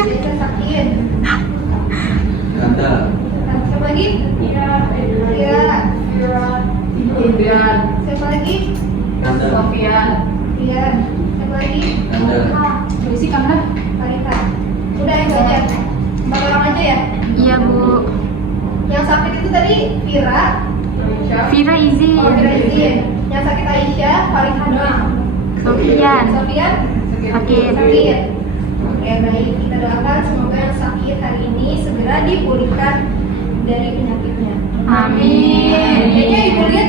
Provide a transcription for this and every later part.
Biasa sakit. Ganda. Siapa lagi? Iya. Indian. Siapa lagi? Ganda. Sofian. Iya. Siapa lagi? Ganda. Polisi kamera. Farita. Udah itu aja. 4 orang aja ya. Iya Bu. Yang sakit itu tadi Vira. Vira izin. Oh, Vira izin. Yang sakit Aisyah, Farita doang. Sofian. Sofian Sakit. sakit. Oke, baik. Kita doakan semoga yang sakit hari ini segera dipulihkan dari penyakitnya. Amin. Kayaknya ibu lihat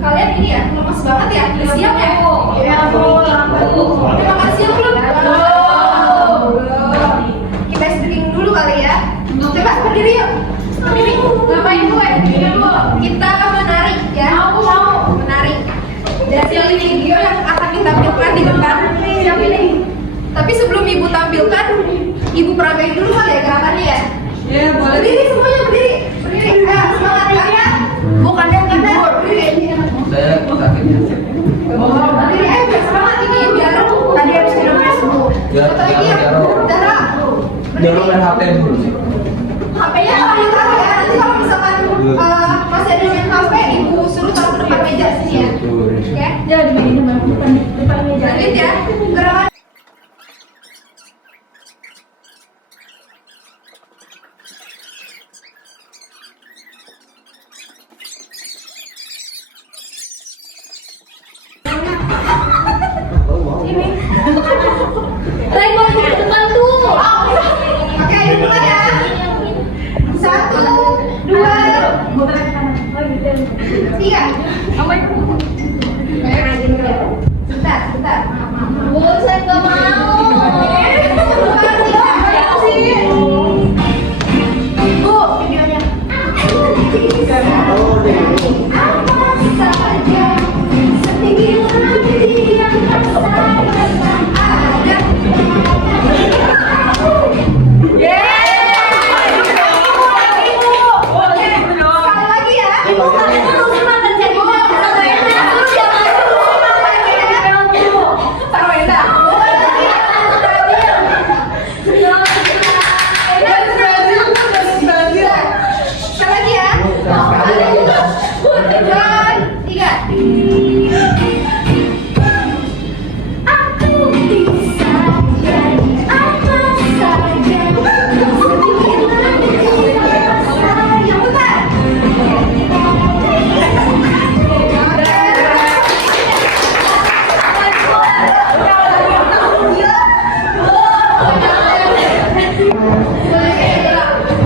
kalian ini ya lemas banget ya. Udah siap ya? Ya, Bu. Udah makan siang belum? Belum. Kita stretching dulu kali ya. Coba berdiri yuk. Berdiri. Ngapain gue? Kita menarik ya. Mau. Menarik. Dari video yang akan ditampilkan di depan. Siap ini. Tapi sebelum ibu tampilkan, ibu peragain dulu kali ya gerakannya ya. Ya, boleh. Berdiri semuanya berdiri. Berdiri. Semangat kalian. Bukan yang kata. Berdiri. Saya sakitnya. Berdiri. Biar semangat ini biar tadi habis minum es dulu. Biar- Satu lagi ya. biar- Darah. Jangan main HP dulu sih. HP-nya kalau ditaruh ya. Nanti kalau misalkan masih ada main HP, ibu suruh taruh depan meja sini ya. Oke. Ya, di begini Bang. Depan meja. Lanjut ya. Gerakan. Lagi mau di depan tuh. Oke, ini mulai ya. 1, 2, 3. Sebentar, sebentar. Saya nggak mau. Bu, videonya. Apa saja setinggi langit yang tak sayang ada. Sekali lagi ya. Sekali lagi ya. 2, 3. Aku bisa jadi apa saja.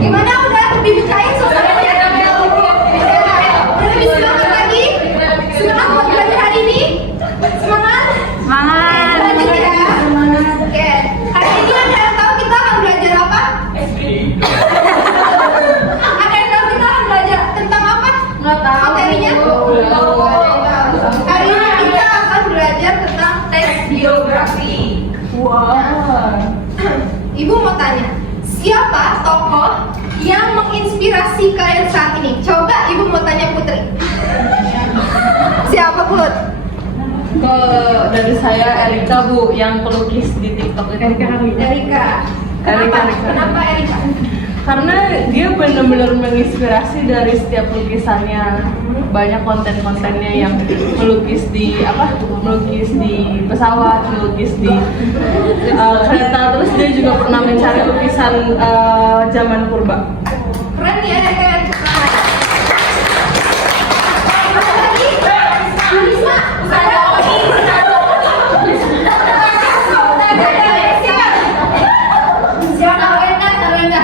Gimana udah dibukain suasananya? Lebih semangat lagi? Semangat buat belajar hari ini? Semangat? Semangat. Lanjut ya. Oke. Hari ini ada yang tahu kita akan belajar apa? Ada yang tahu kita akan belajar tentang apa? Nggak tahu. Materinya? Hari ini kita akan belajar tentang teks biografi. Wah. Ibu mau tanya, siapa tokoh yang menginspirasi kalian saat ini? Coba ibu mau tanya Putri. Siapa Put? Dari saya Erika Bu, yang pelukis di TikTok itu. Erika. Erika. Kenapa Erika? Karena dia benar-benar menginspirasi dari setiap lukisannya. Banyak konten-kontennya yang melukis di pesawat, melukis di kereta. Terus dia juga pernah mencari lukisan zaman purba. Keren ya Erika. Ada lagi? Anisma. Ada lagi? Siapa? Salena.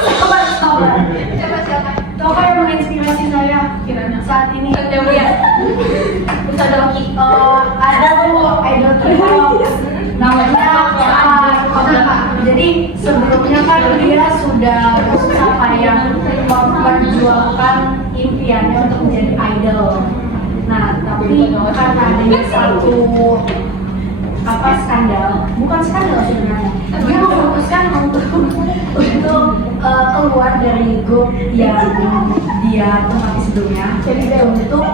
Siapa? Tokoh yang menginspirasi saya saat ini Ustaz Oki. ada tuh idol K-pop namanya Kenapa? Jadi sebelumnya kan dia sudah bersusah payah memperjuangkan impiannya untuk menjadi idol. Nah, tapi karena adanya satu skandal, bukan skandal sebenarnya, dia memutuskan untuk keluar dari grup yang dia tempati sebelumnya, jadi dia untuk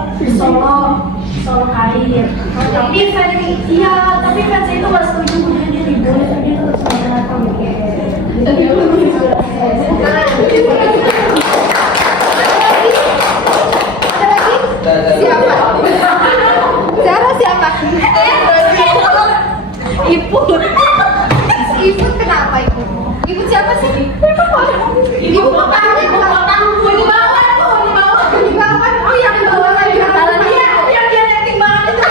tolong Karin. Tapi kan iya, tapi kan saya itu nggak setuju bunuh diri. Boleh tapi itu sebenarnya Siapa? Iput kenapa Iput? Iput siapa sih? Ibu kota. Di bawah. Oh yang di bawah lagi. Salah dia. Yang dia netting banget itu.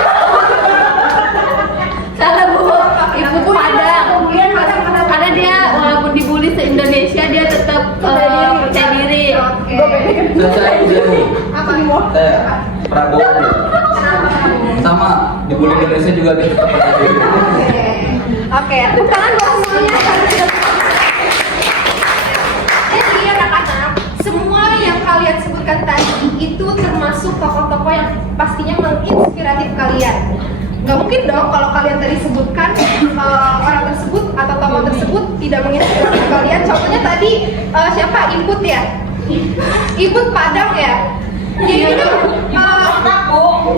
Salah Bu. Ibu Padang. Karena dia walaupun dibully se-Indonesia dia tetap percaya diri. Saya udah nih. Apa? Prabowo. Sama di Bully Indonesia juga dia tetap percaya diri. Oke, tepuk tangan buat semuanya. Jadi anak-anak, semua yang kalian sebutkan tadi itu termasuk tokoh-tokoh yang pastinya menginspiratif kalian. Gak mungkin dong kalau kalian tadi sebutkan orang tersebut atau tokoh tersebut tidak menginspirasi kalian. Contohnya tadi siapa? Iput ya? Iput Padang ya? Jadi itu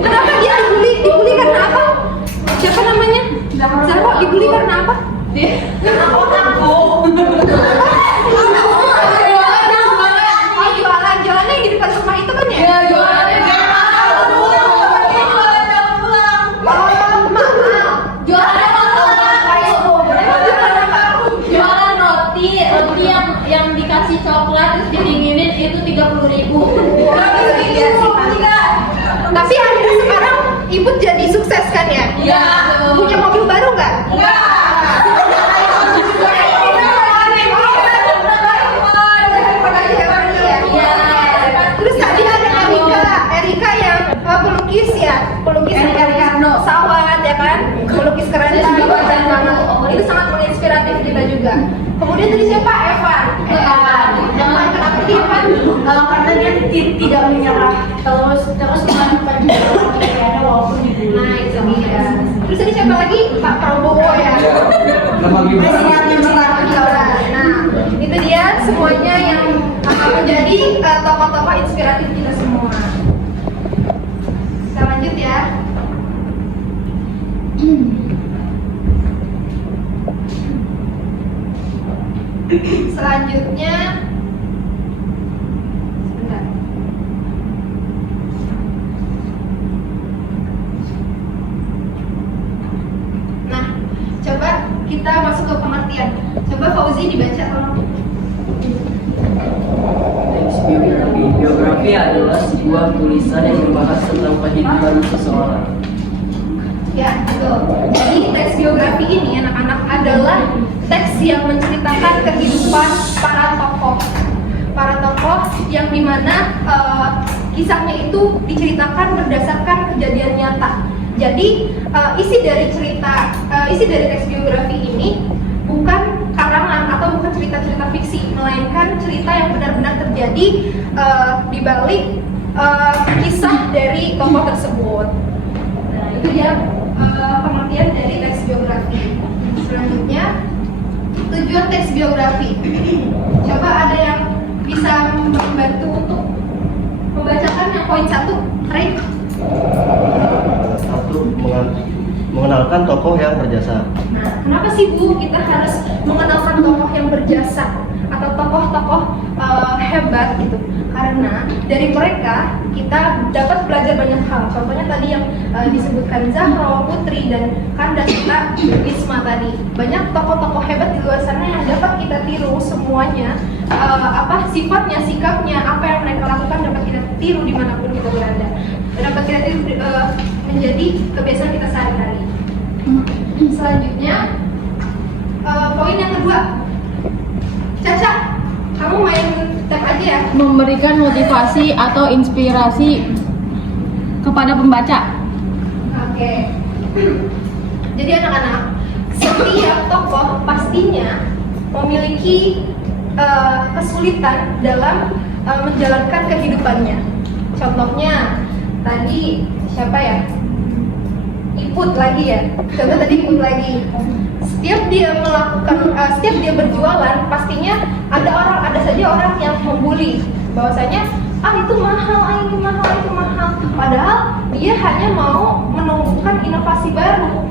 kenapa dia dibully? Dibully karena apa? Siapa namanya? Zahra dibully karena apa? Jualannya yang di depan rumah itu kan ya? Jualan roti yang dikasih coklat terus didinginin itu 30.000. Tapi akhirnya sekarang Ibu jadi sukses kan ya? Iya. Punya mobil baru nggak? Terus tadi ada Erika yang pelukis ya, pelukis pesawat ya kan, pelukis kereta itu sangat menginspiratif kita juga. Kemudian tadi siapa? Evan. Kenapa dia Evan? karena dia tidak menyerah terus melakukan juga walaupun dibully. Nah itu dia. Terus tadi siapa lagi? Pak Prabowo ya. Nama gimana? Nah itu dia semuanya yang akan menjadi tokoh-tokoh inspiratif kita semua. Kita lanjut ya. Selanjutnya sebentar. Nah, coba kita masuk ke pengertian. Coba Fauzi dibaca tolong. Biografi adalah sebuah tulisan yang membahas tentang kehidupan seseorang. Ya, betul. Jadi teks biografi ini anak-anak adalah teks yang menceritakan kehidupan para tokoh yang dimana kisahnya itu diceritakan berdasarkan kejadian nyata. Jadi isi dari teks biografi ini bukan karangan atau bukan cerita-cerita fiksi, melainkan cerita yang benar-benar terjadi di balik kisah dari tokoh tersebut. Nah, itu dia pengertian dari teks biografi. Selanjutnya, tujuan teks biografi. Coba ada yang bisa membantu untuk membacakan yang poin 1, Ray? Satu, mengenalkan tokoh yang berjasa. Nah, kenapa sih Bu kita harus mengenalkan tokoh yang berjasa atau tokoh-tokoh hebat gitu? Karena dari mereka kita dapat belajar banyak hal. Contohnya tadi yang disebutkan Zahra, Putri, dan Kanda kita Risma tadi. Banyak tokoh-tokoh hebat di luar sana yang dapat kita tiru semuanya. Sifatnya, sikapnya, apa yang mereka lakukan dapat kita tiru dimanapun kita berada. Dan dapat kita tiru menjadi kebiasaan kita sehari-hari. Selanjutnya, poin yang kedua. Caca, kamu main tab aja ya? Memberikan motivasi atau inspirasi kepada pembaca. Oke. Jadi anak-anak, setiap tokoh pastinya memiliki kesulitan dalam menjalankan kehidupannya. Contohnya tadi siapa ya? Iput lagi ya. Contoh tadi Iput lagi. Setiap dia berjualan, pastinya ada saja orang yang membuli bahwasanya itu mahal, ini mahal, itu mahal. Padahal dia hanya mau menumbuhkan inovasi baru,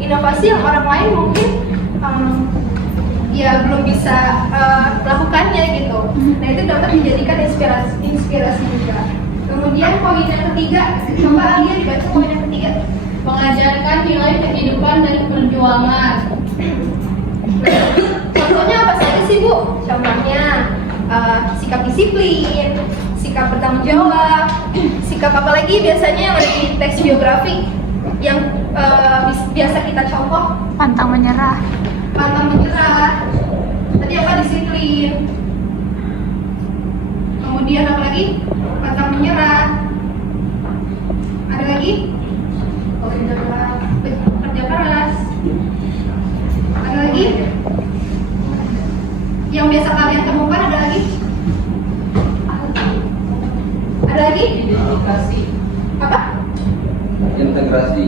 inovasi yang orang lain mungkin ya belum bisa melakukannya gitu. Nah itu dapat dijadikan inspirasi juga. Kemudian poin yang ketiga, coba dia dibaca poin yang ketiga. Mengajarkan nilai kehidupan dan perjuangan. Contohnya apa saja sih Bu? Contohnya sikap disiplin, sikap bertanggung jawab, sikap apa lagi biasanya yang ada di teks biografi yang biasa kita contoh. Pantang menyerah. Pantang menyerah. Tadi apa? Disiplin. Kemudian apa lagi? Pantang menyerah. Ada lagi? Kerja keras. Ada lagi? Yang biasa kalian temukan ada lagi? Ada lagi? Edukasi. Apa? Integrasi.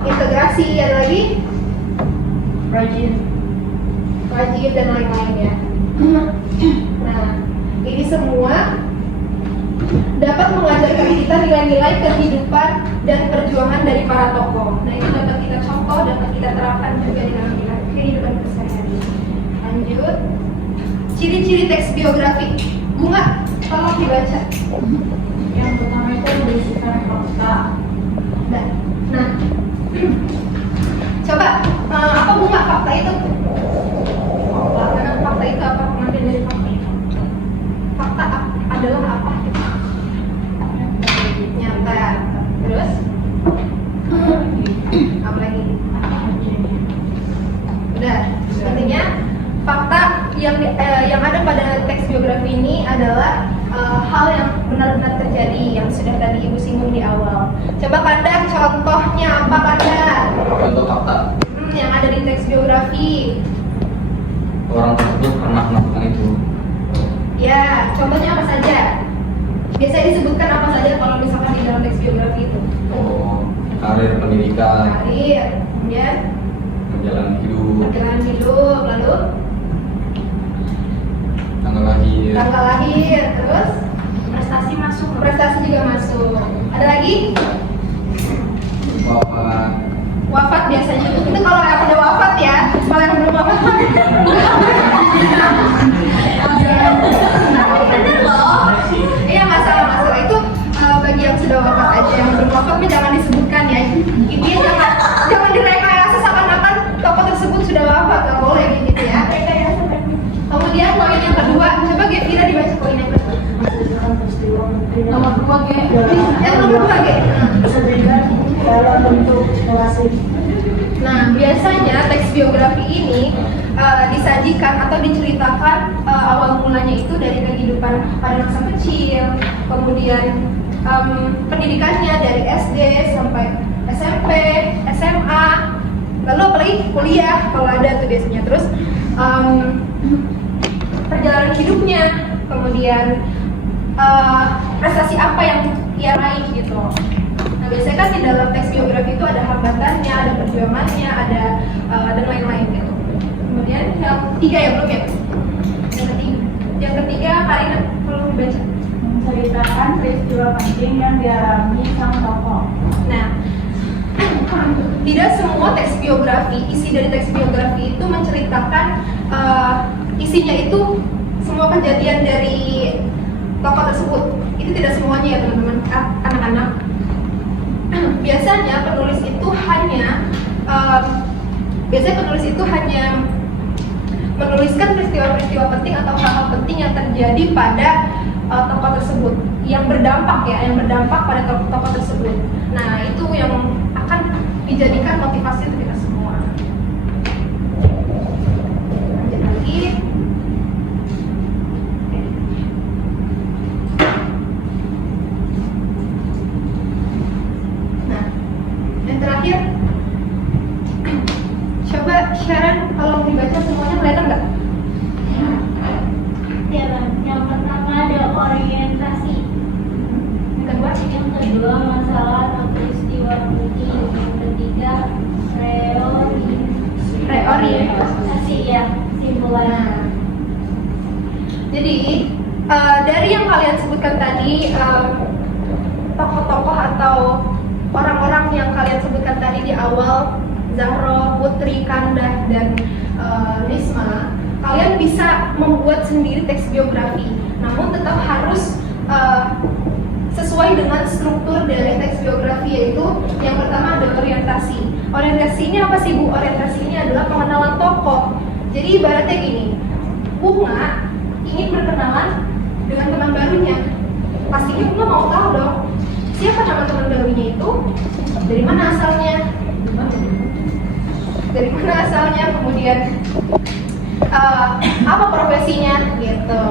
Integrasi. Ada lagi? Rajin. Rajin dan lain-lainnya. Nah, ini semua dapat mengajarkan kita nilai-nilai kehidupan dan perjuangan dari para tokoh. Nah, itu dapat kita contoh, dapat kita terapkan juga di dalam kehidupan sehari-hari. Lanjut. Ciri-ciri teks biografi. Bunga, tolong dibaca. Yang pertama itu berisikan fakta. Nah, coba apa Bunga fakta itu? Fakta itu apa? Pengambil dari fakta itu. Fakta adalah apa? Nyata. Terus? Apa lagi? Udah. Intinya fakta yang ada pada teks biografi ini adalah hal yang benar-benar terjadi yang sudah tadi Ibu singgung di awal. Coba Kanda contohnya apa Kanda? Contoh fakta. Yang ada di teks biografi. Orang tersebut pernah melakukan itu. Ya, contohnya apa saja? Biasanya disebutkan apa saja kalau misalkan di dalam teks biografi itu? Oh, karir, pendidikan, Karir, kemudian perjalanan hidup, perjalanan hidup, lalu tanggal lahir, tanggal lahir, terus Prestasi masuk. prestasi juga masuk. Ada lagi? wafat, Wafat biasanya itu kalau yang udah wafat ya, kalau yang belum wafat bener loh. Iya masalah itu bagi yang sudah wafat aja, yang belum wafat mah jangan disebutkan ya. Intinya jangan direkayasa seakan-akan tokoh tersebut sudah wafat, nggak boleh gitu ya. Kemudian poin yang kedua, coba Gevira dibaca poin yang kedua. Nomor 2 Ge. Yang nomor 2 Ge. Dalam bentuk klasik. Nah, biasanya teks biografi ini disajikan atau diceritakan awal mulanya itu dari kehidupan pada masa kecil, kemudian pendidikannya dari SD sampai SMP, SMA, lalu apalagi kuliah kalau ada tuh biasanya. Terus perjalanan hidupnya, kemudian prestasi apa yang ia raih gitu. Nah, biasanya kan di dalam teks biografi itu ada hambatannya, ada perjuangannya, ada dan lain-lain gitu. Kemudian yang ketiga ya belum ya? Yang ketiga Karina perlu dibaca. Menceritakan peristiwa penting yang dialami sang tokoh. Nah, tidak semua teks biografi, isi dari teks biografi itu menceritakan isinya itu semua kejadian dari tokoh tersebut. Itu tidak semuanya ya teman-teman, anak-anak. Biasanya penulis itu hanya menuliskan peristiwa-peristiwa penting atau hal-hal penting yang terjadi pada tokoh tersebut, yang berdampak pada tokoh tersebut. Nah, itu yang akan dijadikan motivasi untuk kita semua. Lanjut lagi. Nah, yang terakhir, coba Sharon kalau dibaca semuanya kelihatan nggak? Ya, Bang. Yang pertama ada orientasi. Yang kedua, Yang kedua masalah atau peristiwa penting. Yang ketiga reorientasi ya simpulan. jadi dari yang kalian sebutkan tadi, tokoh-tokoh atau orang-orang yang kalian sebutkan tadi di awal, Zahro, Putri, Kandah, dan Risma, kalian bisa membuat sendiri teks biografi. Namun tetap harus sesuai dengan struktur dari teks biografi, yaitu yang pertama ada orientasi. Orientasi ini apa sih Bu? Orientasi ini adalah pengenalan tokoh. Jadi ibaratnya gini, Bunga ingin berkenalan dengan teman barunya. Pastinya Bunga mau tahu dong, siapa nama teman barunya itu, dari mana asalnya, kemudian apa profesinya gitu.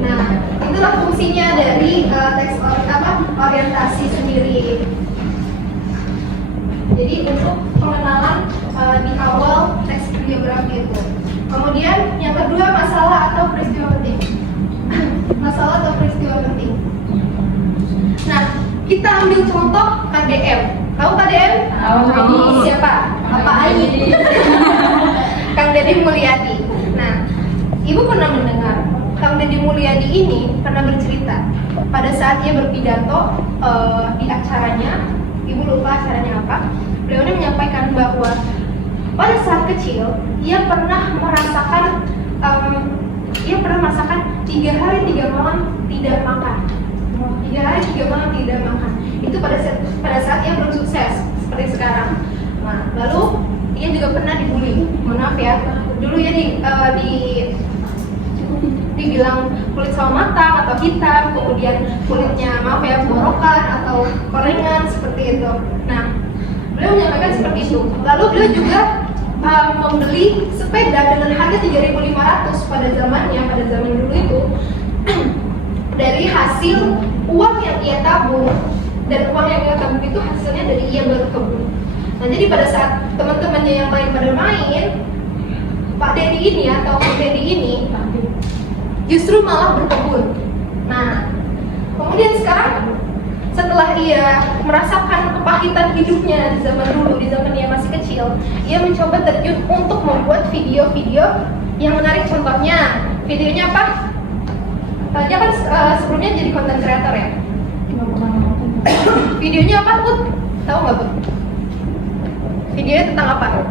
Nah, itulah fungsinya dari teks orientasi sendiri. Jadi untuk pengenalan di awal teks biografi itu. Kemudian yang kedua, masalah atau peristiwa penting. Masalah atau peristiwa penting. Nah, kita ambil contoh KDM. Tahu KDM? Ini siapa? Apa Ayi? Kang Deddy Mulyadi. Nah, Ibu pernah mendengar Kang Deddy Mulyadi ini pernah bercerita pada saat dia berpidato di acaranya, Ibu lupa acaranya apa. Beliau ini menyampaikan bahwa pada saat kecil ia pernah merasakan 3 hari 3 malam tidak makan. 3 hari 3 malam tidak makan. Itu pada saat ia belum sukses seperti sekarang. Nah, lalu ia juga pernah dibully. Mohon maaf ya. Dulu ya dibilang kulit sama matang atau hitam, kemudian kulitnya maaf ya borokan atau korengan seperti itu. Nah, beliau menyampaikan seperti itu. Lalu beliau juga membeli sepeda dengan harga 3.500 pada zaman dulu itu dari hasil uang yang ia tabung, dan uang yang ia tabung itu hasilnya dari ia berkebun. Nah, jadi pada saat teman-temannya yang lain pada main, Pak Deddy ini atau Pak Deddy ini justru malah berkebun. Nah, kemudian sekarang setelah ia merasakan kepahitan hidupnya di zaman dulu, di zaman ia masih kecil, ia mencoba terjun untuk membuat video-video yang menarik. Contohnya, videonya apa? Dia kan sebelumnya jadi content creator ya. Videonya apa, Put? Tahu nggak, Put? Videonya tentang apa?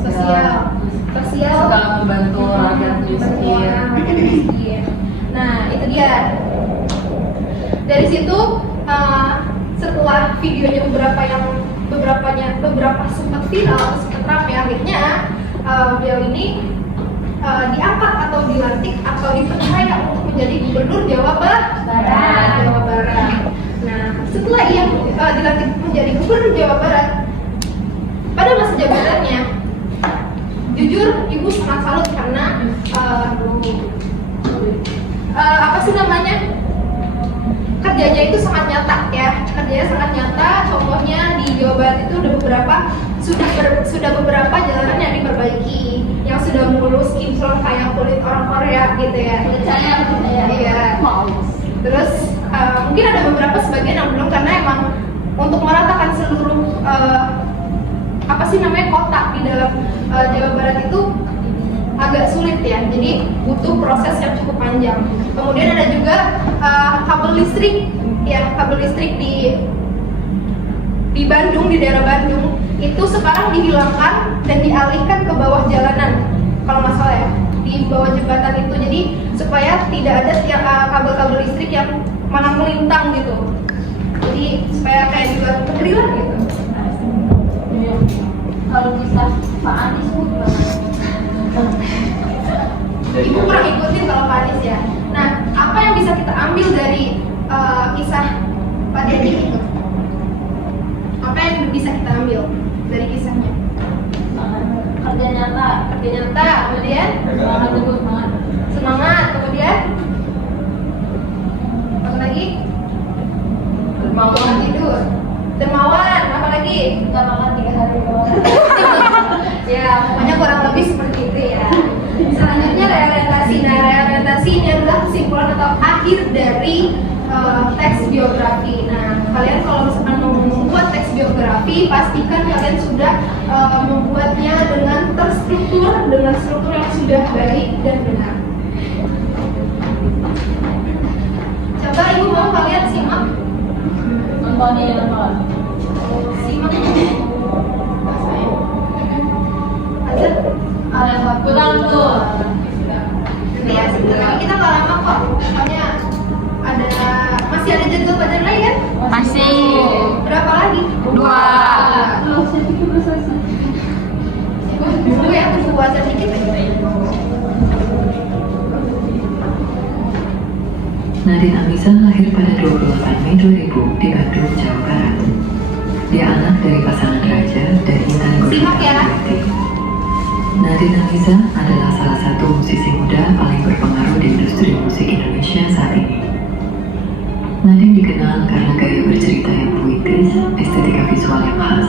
Sosial. Suka membantu rakyat miskin. Nah, itu dia. Dari situ setelah videonya beberapa sempat viral, sempat ramai, akhirnya beliau ini diangkat atau dilantik atau dipercaya untuk menjadi gubernur Jawa Barat. Nah, setelah ia dilantik menjadi gubernur Jawa Barat, pada masa jabatannya, jujur Ibu sangat salut karena kerjanya itu sangat nyata ya. Kerjanya sangat nyata. Contohnya di Jawa Barat itu sudah beberapa jalanan yang diperbaiki, yang sudah mulus kinclong kayak kulit orang Korea gitu ya. Iya. Terus mungkin ada beberapa sebagian yang belum, karena emang untuk meratakan seluruh kota di dalam Jawa Barat itu agak sulit ya, jadi butuh proses yang cukup panjang. Kemudian ada juga kabel listrik di Bandung, di daerah Bandung itu sekarang dihilangkan dan dialihkan ke bawah jalanan kalau nggak salah ya, di bawah jembatan itu, jadi supaya tidak ada kabel-kabel listrik yang mana melintang gitu, jadi supaya kayak di luar negeri lah gitu. Kalau bisa Pak Anies Ibu kurang ikutin kalau Pak Anies ya. Nah, apa yang bisa kita ambil dari kisah Pak Deddy itu? Apa yang bisa kita ambil dari kisahnya? Kerja nyata, kemudian semangat, kemudian apa lagi? Dermawan, apa lagi? Kita makan 3 hari doang. Ya, pokoknya kurang lebih seperti itu ya. Selanjutnya reorientasi. Nah, reorientasi ini adalah kesimpulan atau akhir dari teks biografi. Nah, kalian kalau misalkan mau membuat teks biografi, pastikan kalian sudah membuatnya dengan terstruktur, dengan struktur yang sudah baik dan benar. Simak. Ada Kurang tuh. ya sebenarnya kita nggak lama kok. Soalnya masih ada jadwal pelajaran lagi kan? Masih. Berapa lagi? 2. Tunggu ya, tunggu azan dikit lagi. Nadine Amiza lahir pada 28 Mei 2000 di Bandung, Jawa Barat. Dia anak dari pasangan Raja dan Intan Simak ya. Guriti. Nadine Amiza adalah salah satu musisi muda paling berpengaruh di industri musik Indonesia saat ini. Nadine dikenal karena gaya bercerita yang puitis, estetika visual yang khas.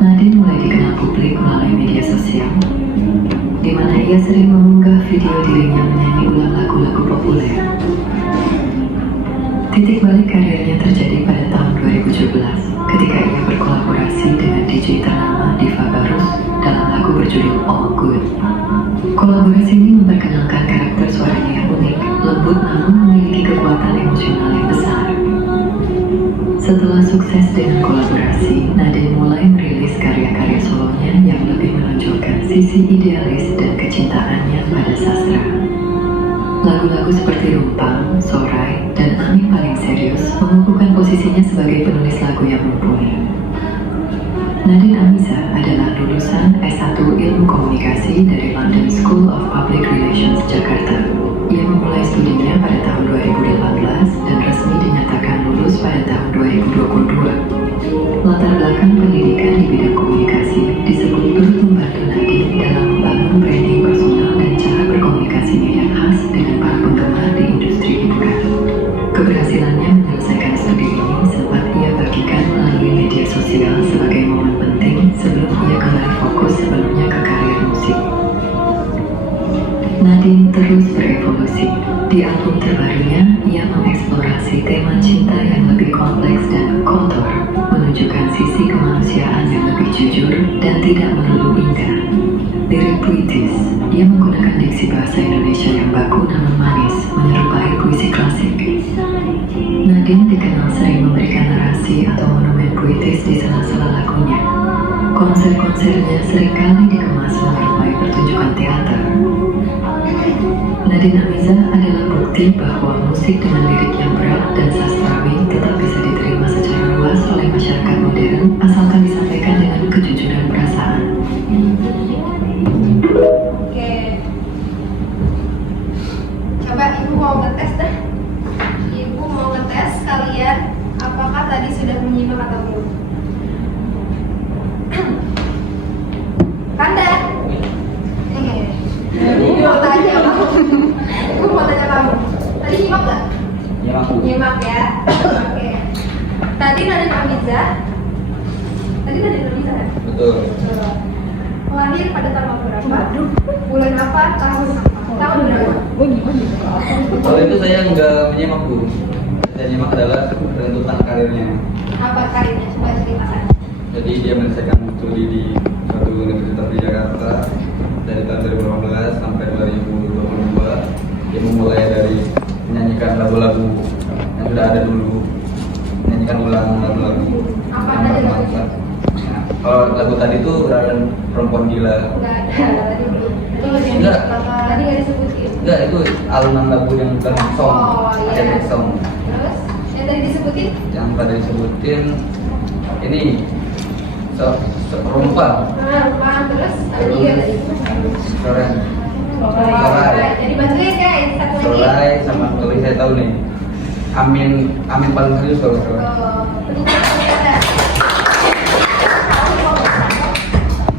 Nadine mulai dikenal publik melalui media sosial, di mana ia sering mengunggah video dirinya menyanyi ulang lagu-lagu populer. Titik balik karirnya terjadi pada tahun 2017 ketika ia berkolaborasi dengan DJ ternama Diva Barus dalam lagu berjudul All Good. Kolaborasi ini memperkenalkan karakter suaranya yang unik, lembut namun memiliki kekuatan emosional yang besar. Setelah sukses dengan kolaborasi, Nadine mulai merilis karya-karya solonya yang lebih menonjolkan sisi idealis dan kecintaannya pada sastra. Lagu-lagu seperti Rumpang, Sorai, dan Amin Paling Serius mengukuhkan posisinya sebagai penulis lagu yang mumpuni. Nadine Amiza adalah lulusan S1 Ilmu Komunikasi dari London School of Public Relations, Jakarta. Ia memulai studinya pada tahun 2018 dan resmi dinyatakan lulus pada tahun 2022. Latar belakang pendidikan di bidang komunikasi disebut turut membantu Nadine dalam membangun branding personal dan cara berkomunikasinya yang khas dengan para penggemar di industri hiburan. Keberhasilannya menyelesaikan studi ini sempat ia bagikan melalui media sosial sebagai momen penting sebelum ia kembali fokus sepenuhnya ke karir musik. Nadine terus berevolusi. Di album terbarunya, ia mengeksplorasi tema cinta yang lebih kompleks dan kotor, menunjukkan sisi kemanusiaan yang lebih jujur dan tidak melulu indah. Lirik puitis, ia menggunakan diksi bahasa Indonesia yang baku namun manis, menyerupai puisi klasik. Nadine dikenal sering memberikan narasi atau monumen puitis di sela-sela lagunya. Konser-konsernya seringkali dikemas menyerupai pertunjukan teater. Nadine Amiza adalah bukti bahwa musik dengan lirik yang berat dan sastrawi tetap bisa diterima secara luas oleh masyarakat modern asalkan disampaikan dengan kejujuran perasaan. Oke. Coba ibu mau ngetes deh. Ibu mau ngetes kalian apakah tadi sudah menyimak atau belum? Kanda. Mau tanya kamu. Ibu mau tanya kamu. Tadi nyimak nggak? Nyimak ya. Oke. Tadi Nadine Amiza. Tadi Nadine Amiza kan? Betul. Lahir pada tanggal berapa? Bulan apa? Tahun apa? Tahun berapa? Kalau itu saya nggak menyimak Bu. Saya nyimak adalah rentutan karirnya. Apa karirnya? Coba ceritakan. Jadi dia menyelesaikan studi di suatu universitas di Jakarta dari tahun 2018 sampai 2022. Dia memulai dari menyanyikan lagu-lagu yang sudah ada dulu, menyanyikan ulang lagu-lagu. Apa yang tadi bermakna. lagunya? Nah, kalau lagu tadi itu Raden Perempuan Gila. Enggak ada tadi belum. Enggak. Tadi nggak disebutin. Enggak, itu alunan lagu yang bukan song, Oh, iya. ada song. Terus yang tadi disebutin? Yang tadi disebutin ini Rumpang, Rumpang. Terus ada tiga tadi. Sorai, Sorai. Jadi bantuin guys. Satu lagi. Sorai sama kalau saya tahu nih. Amin Paling Serius kalau Sorai. Tepuk tangan ada.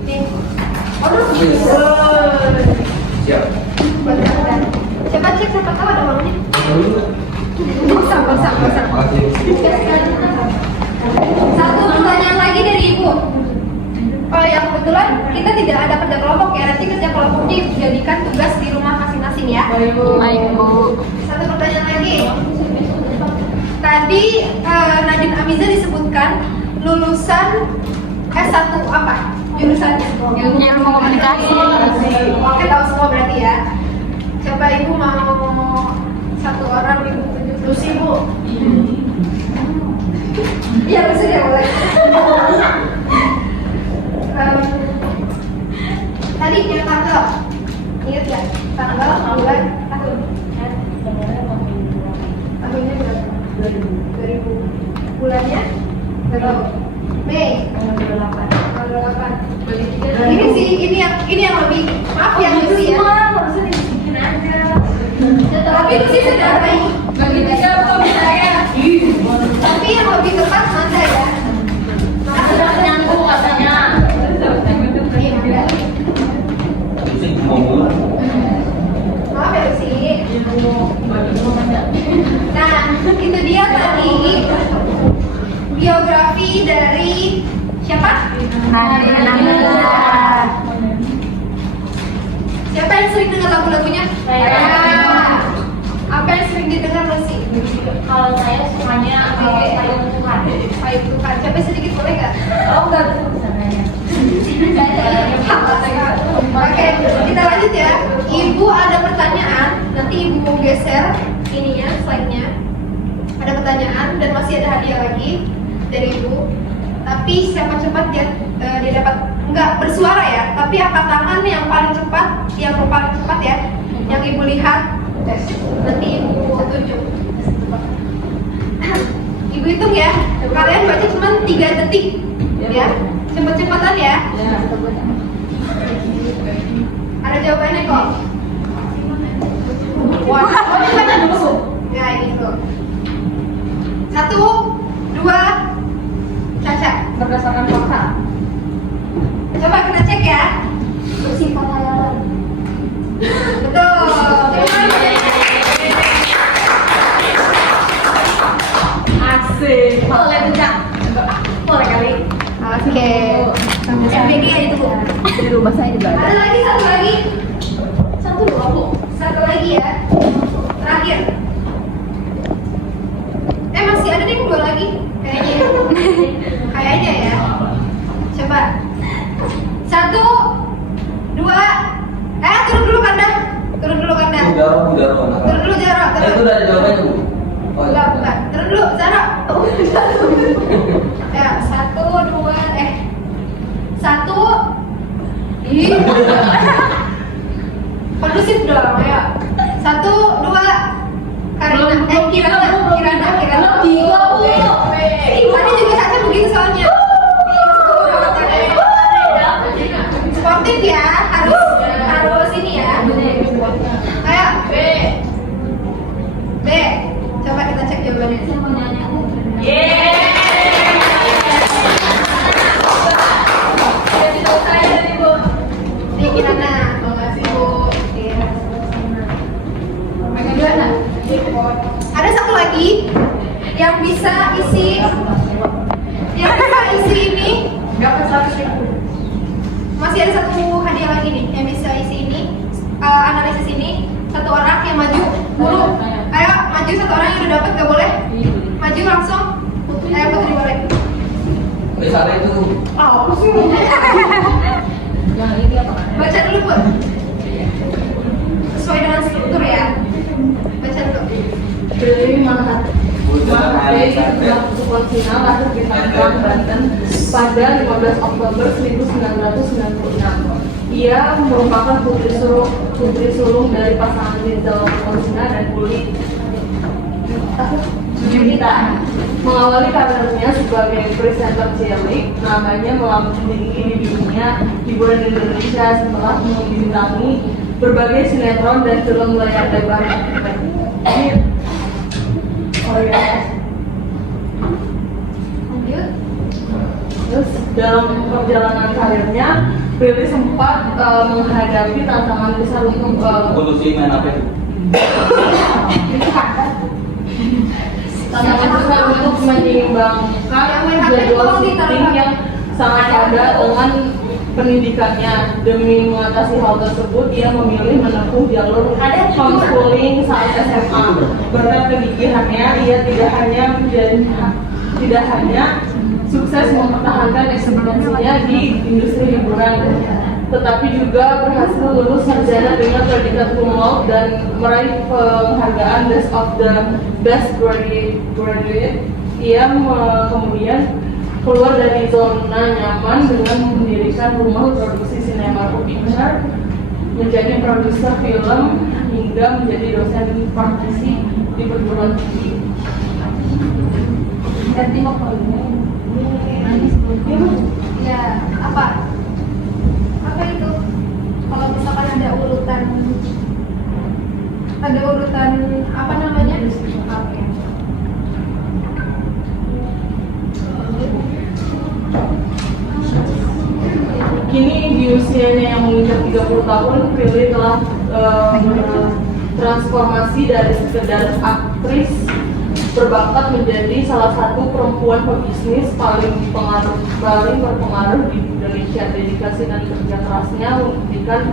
Nih. Oh, lu bisa. Siap. Coba cek siapa tahu ada uangnya. Sabar. Makasih. Satu pertanyaan lagi dari ibu. Kalau yang kebetulan kita tidak ada kerja kelompok ya, nanti kerja kelompoknya jadikan tugas di rumah masing-masing ya. Baik, Bu. Satu pertanyaan lagi. Tadi Nadine Amiza disebutkan lulusan S1 apa? Jurusannya? Ilmu komunikasi. Oke, tahu semua berarti ya. Coba ibu mau satu orang ibu tunjuk. Lucy, Bu. Iya, sudah mulai. Tadi yang tanggal, ingat ya? Tanggal, bulan, tahun. Tahunnya berapa? 2000. Bulannya berapa? Mei. Tanggal 8. Ini yang lebih. Maaf ya Lucy ya. Harusnya dibisikin aja. Tapi Lucy sudah baik. Bagi 3 kok bisa ya. Tapi yang lebih tepat mana ya? Sudah nyambung katanya. Musik mau Maaf ya Lucy. Nah, itu dia tadi biografi dari siapa? Siapa yang sering dengar lagu-lagunya? Saya. Apa yang sering didengar Lucy? Kalau saya sukanya payung Tuhan. Payung Tuhan. Siapa sedikit boleh nggak? Oh enggak tuh sananya. Oke, kita lanjut ya. Ibu ada pertanyaan. Nanti ibu mau geser ininya, slide-nya. Ada pertanyaan dan masih ada hadiah lagi dari ibu. Tapi siapa cepat dia dapat nggak bersuara ya. Tapi angkat tangan yang paling cepat, ya, yang ibu lihat. Nanti ibu tunjuk. Ibu hitung ya. Kalian baca cuma 3 detik, ya. Cepet-cepetan ya. Ada jawabannya kok. Wah, ini baca dulu. Ya ini tuh. 1, 2, Caca. Berdasarkan fakta. Coba kita cek ya. Bersifat hayalan. Betul. Asik. Boleh buka. Boleh kali. Oke. MPG ya itu Bu. Di rumah saya juga ada. Ada lagi satu lagi. Satu lagi ya. Terakhir. Masih ada nih 2 lagi kayaknya. Kayaknya ya. Coba. 1, 2. Turun dulu Kanda. Turun dulu Kanda. Turun dulu Zara. Itu udah ada jawabannya Bu. Oh, Enggak, bukan. Turun dulu Zara. Ya, 1, 2. 1. Ih. Kondusif dong, ayo. 1, 2. Kirana. Tadi juga saja begitu soalnya. Sportif ya, harus ini ya. Ayo. B. Coba kita cek jawabannya. Nih Kirana, makasih Bu. Ada satu lagi yang bisa isi ini. Masih ada satu hadiah lagi nih yang bisa isi ini, analisis ini. Satu orang yang maju dulu. Ayo maju, satu orang yang udah dapat, gak boleh maju langsung. Ayo Putri boleh. Salah itu. Apa sih? Baca dulu Put. Sesuai dengan struktur ya. Baca dulu. Dewi Mahathir masuk final lahir di Tangerang, Banten pada 15 Oktober 1996. Ia merupakan putri sulung dari pasangan Rizal Konsina dan Uli Junita. Mengawali karirnya sebagai presenter cilik, namanya melambung tinggi di dunia hiburan Indonesia setelah membintangi berbagai sinetron dan film layar lebar. Terus dalam perjalanan karirnya, Prilly sempat menghadapi tantangan besar untuk Lucy main apa itu? tantangan besar untuk menyeimbangkan jadwal syuting yang sangat padat dengan pendidikannya. Demi mengatasi hal tersebut, ia memilih menempuh jalur homeschooling saat SMA. Berkat kegigihannya, ia tidak hanya sukses mempertahankan eksistensinya di industri hiburan, tetapi juga berhasil lulus sarjana dengan predikat cum laude dan meraih penghargaan Best Graduate. Ia kemudian keluar dari zona nyaman dengan mendirikan rumah produksi Cinemaco Picture, menjadi produser film, hingga menjadi dosen praktisi di perguruan tinggi. Ganti ya, apa itu? Kalau misalkan ada urutan apa namanya? Oke. Kini di usianya yang menginjak 30 tahun, Prilly telah transformasi dari sekedar aktris berbakat menjadi salah satu perempuan pebisnis paling berpengaruh di Indonesia. Dedikasi dan kerja kerasnya membuktikan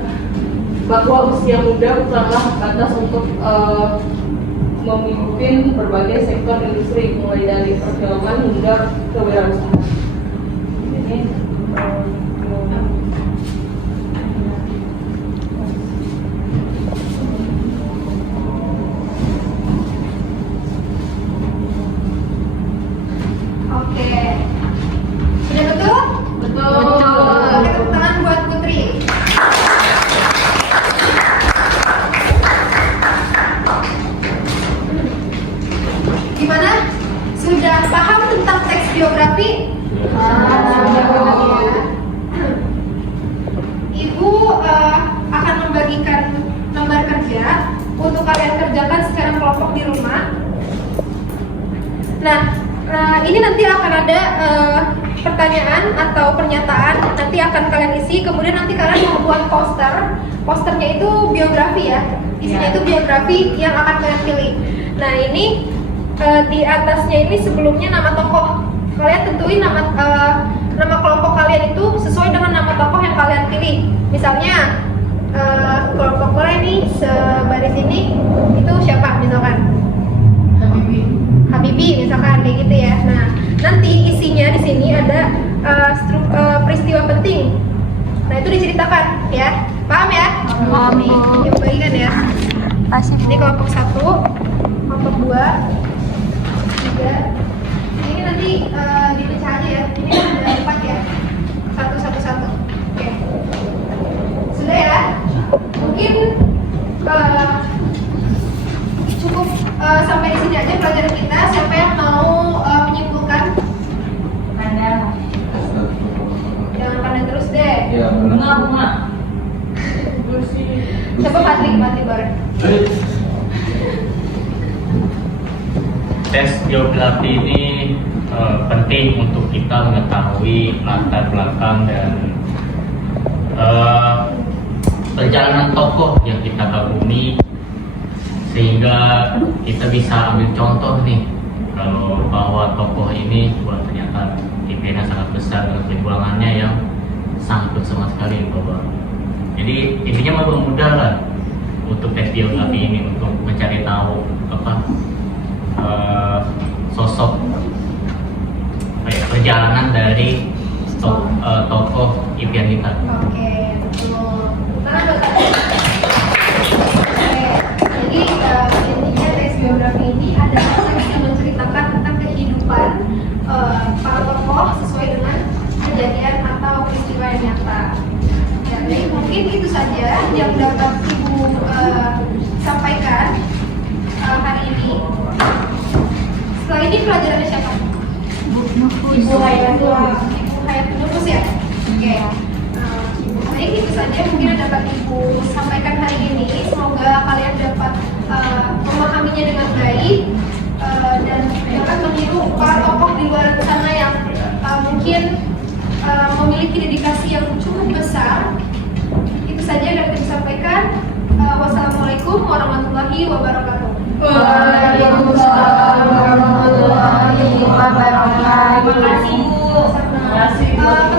bahwa usia muda bukanlah batas untuk memimpin berbagai sektor industri, mulai dari perfilman hingga kewirausahaan. Ini Oke. Sudah betul? betul. Oke, tepuk tangan buat Putri. Gimana? Sudah paham tentang teks biografi? Sudah. Ibu akan membagikan lembar kerja untuk kalian kerjakan secara kelompok di rumah. Nah, ini nanti akan ada pertanyaan atau pernyataan, nanti akan kalian isi, kemudian nanti kalian membuat poster. Posternya itu biografi ya, isinya itu biografi yang akan kalian pilih. Nah ini di atasnya ini sebelumnya nama tokoh. Kalian tentuin nama kelompok kalian itu sesuai dengan nama tokoh yang kalian pilih. Misalnya kelompok kalian ini sebaris ini itu siapa misalkan? Habibie misalkan kayak gitu ya. Nah, nanti isinya di sini ada peristiwa penting. Nah, itu diceritakan ya. Paham ya? Paham, Bu. Ibu bagikan ya. Pasti. Ini kelompok 1, kelompok 2, 3. Ini nanti dipecah aja ya. Ini kan ada 4 ya. 1. Oke. Sudah ya? Mungkin cukup sampai di sini aja pelajaran kita. Siapa yang mau menyimpulkan? Pandang. Jangan pandang terus deh. Ya, benar. Coba Patrick bareng. Tes biografi ini penting untuk kita mengetahui latar belakang dan perjalanan tokoh yang kita kagumi, sehingga kita bisa ambil contoh nih kalau bahwa tokoh ini ternyata impiannya sangat besar dengan perjuangannya yang sangat besar sekali bahwa. Jadi intinya mempermudah lah untuk tes biografi ini untuk mencari tahu sosok perjalanan dari tokoh impian kita. Oke, betul. Jadi intinya tes biografi ini adalah tes yang menceritakan tentang kehidupan para tokoh sesuai dengan kejadian atau peristiwa yang nyata. Jadi mungkin itu saja yang dapat Ibu sampaikan hari ini. Setelah ini pelajarannya siapa? Ibu Hayatul Nufus ya? Oke. Baik, itu saja mungkin yang dapat Ibu sampaikan hari ini. Semoga kalian dapat memahaminya dengan baik dan dapat meniru para tokoh di luar sana yang mungkin memiliki dedikasi yang cukup besar. Itu saja yang dapat disampaikan. Wassalamualaikum warahmatullahi wabarakatuh. Waalaikumsalam warahmatullahi wabarakatuh. Terima kasih Bu. Terima kasih Bu.